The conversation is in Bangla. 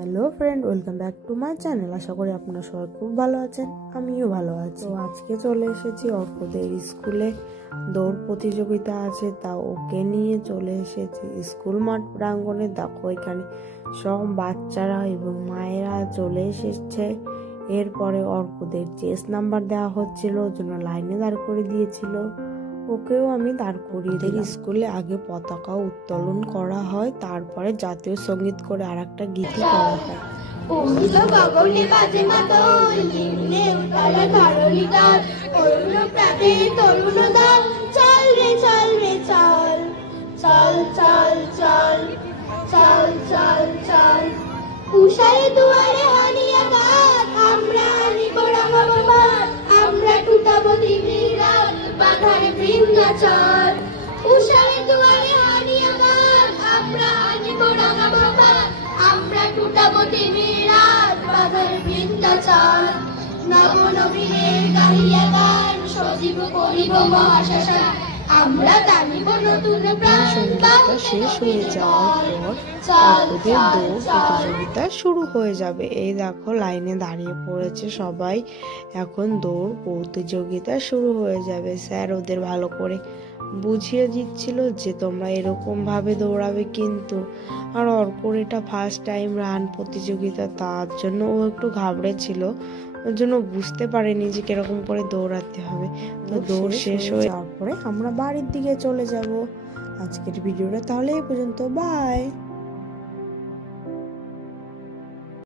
Hello friend, welcome back to my channel. আশা করি আপনারা সবাই খুব ভালো আছেন, আমিও ভালো আছি। তো আজকে চলে এসেছি অর্কদের স্কুলে দৌড় প্রতিযোগিতা আছে, তা ওকে নিয়ে চলে এসেছি স্কুল মাঠ প্রাঙ্গণে। দেখো এখানে সব বাচ্চারা এবং মায়েরা চলে এসেছে। এরপরে অর্কদের চেস নাম্বার দেওয়া হচ্ছিল, ওর জন্য লাইনে দাঁড় করে দিয়েছিল। ওকেও আমি দাঁড় করিয়ে দিই। স্কুলে আগে পতাকা উত্তোলন করা হয়, তারপরে জাতীয় সঙ্গীত করে আর একটা গীতি করা হয়। দুয়ারে হানিয়া গান, আমরা আনিব রাঙা বাবা, আমরা টুটাবো দিঘির রাত, বাধার বৃন্দাচল। উষারে দুয়ারে হানিয়া গান, আমরা আনিব রাঙা বাবা, আমরা টুটাবো দিঘির রাত, বাধার বৃন্দাচল। নব নবীনের গাহিয়া গান, সজীব করিব মহাশ্মশান, আমরা টানিব নতুন প্রাণ। শেষ হয়ে যাওয়ার পর অর্কদের দৌড় প্রতিযোগিতা শুরু হয়ে যাবে। এই দেখো লাইনে দাঁড়িয়ে পড়েছে সবাই, এখন দৌড় প্রতিযোগিতা শুরু হয়ে যাবে। স্যার ওদের ভালো করে বুঝিয়ে দিচ্ছিল যে তোমরা এরকম ভাবে দৌড়াবে কিন্তু। আর অর্কর এটা ফার্স্ট টাইম রান প্রতিযোগিতা, তার জন্য ও একটু ঘাবড়েছিল, ওর জন্য বুঝতে পারেনি যে কিরকম করে দৌড়াতে হবে। তো দৌড় শেষ হয়ে যাওয়ার পরে আমরা বাড়ির দিকে চলে যাব। আজকের ভিডিওটা তাহলে এই পর্যন্ত, বাই।